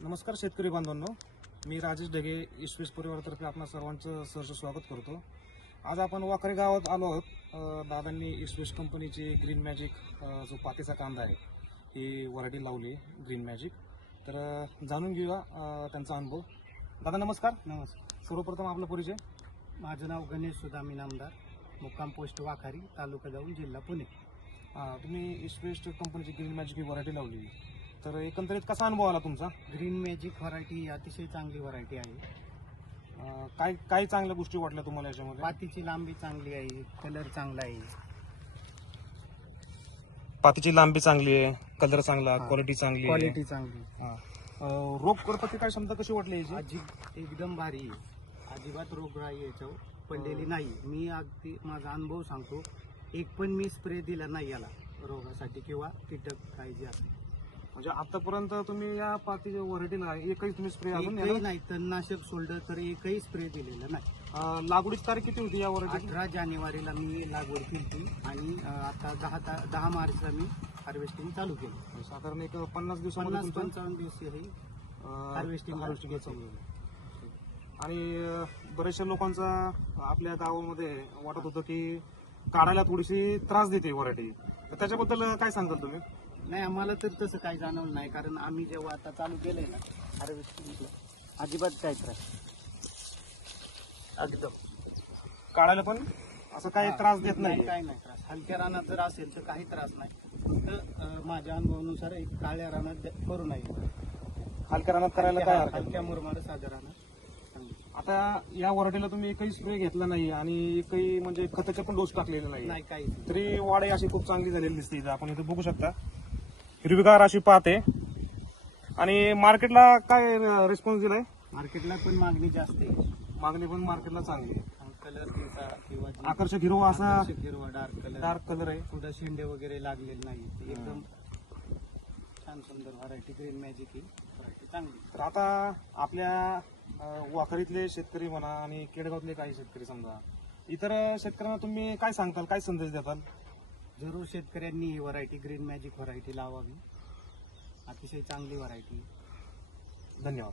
नमस्कार शेतकरी बांधवांनो, मी राजेश ढगे ईश्वेश परिवारातर्फे आपणा सर्वांचं सहर्ष स्वागत करतो। आज आपण वाखरे गावात आलो आहोत। दादांनी ईश्वेश कंपनीची ग्रीन मॅजिक जो पातीचा कांदा आहे ही व्हरायटी लावली ग्रीन मॅजिक। तर जाणून घेऊया त्यांचा अनुभव। दादा नमस्कार। नमस्कार। सर्वप्रथम आपला परिचय। माझं नाव गणेश सुदामी नामदार, मुक्काम पोस्ट वाखारी, तालुका दौंड, जिल्हा पुणे। तुम्ही ईश्वेश कंपनीची ग्रीन मॅजिक ही व्हरायटी लावली, तर एकंदरीत कसा अनुभव आला तुमचा? ग्रीन मॅजिक व्हरायटी अतिशय चांगली व्हरायटी आहे। काय काय चांगल्या गोष्टी वाटल्या तुम्हाला याच्यामध्ये? पातीची लांबी चांगली आहे, कलर चांगला आहे। पातीची लांबी चांगली आहे, कलर चांगला, क्वालिटी चांगली आहे। क्वालिटी चांगली। रोग प्रतिकार क्षमता कशी वाटली याची? एकदम भारी आहे, अजिबात रोगराई याच्यावर पडलेली नाही। मी अगदी माझा अनुभव सांगतो, एक पण मी स्प्रे दिला नाही याला रोगासाठी किंवा कीटक काही जे असेल। म्हणजे आतापर्यंत तुम्ही या पातीच्या व्हरायटीला एकही तुम्ही स्प्रे अजून एकही नाही, तणनाशक सोडलं तर एकही स्प्रे दिलेला नाही। लागवडीची तारीख किती होती या व्हरायटी? 18 जानेवारीला मी लागवड केली आणि आता 10 मार्चला मी हार्वेस्टिंग चालू केलं। साधारण एक 50 दिवसामध्ये 50-55 दिवस हे हार्वेस्टिंग आणि बऱ्याचशा लोकांचा आपल्या गावामध्ये वाटत होतं की काढायला थोडीशी त्रास देते व्हरायटी, तर त्याच्याबद्दल काय सांगाल तुम्ही? नाही, आम्हाला तर तसं काही जाणवलं नाही, कारण आम्ही जेव्हा आता चालू केलंय ना हार्वेस्टिंगला, अजिबात काय त्रास, एकदम काढायला पण असं काही त्रास देत नाही? काही नाही त्रास। हलक्या रानात जर असेल तर काही त्रास नाही, फक्त माझ्या अनुभवानुसार एक काळ्या रानात करू नये, हलक्या रानात करायला काय हरकत हलक्या मुरमाड साध्या रानात। आता या व्हरायटीला तुम्ही एकही स्प्रे घेतला नाही आणि एकही म्हणजे खताचे पण डोस टाकलेले नाही, काही तरी वाढ अशी खूप चांगली झालेली दिसते। इथं आपण इथे बघू शकता, हिरवीगार अशी पाहते। आणि मार्केटला काय रिस्पॉन्स दिलाय? मार्केटला पण मागणी जास्त आहे, मागणी पण मार्केटला चांगली आहे। कलर किंवा आकर्षक हिरवा असा हिरवा डार्क कलर आहे, थोडा शेंडे वगैरे लागलेले नाही, एकदम छान सुंदर व्हरायटी ग्रीन मॅजिक ही व्हरायटी चांगली। तर आता आपल्या वाखरीतले शेतकरी म्हणा आणि केडगावातले काही शेतकरी समजा, इतर शेतकऱ्यांना तुम्ही काय सांगताल, काय संदेश देताल? जरूर शेतकऱ्यांनी ही व्हरायटी ग्रीन मॅजिक व्हरायटी लावावी, अतिशय चांगली व्हरायटी। धन्यवाद।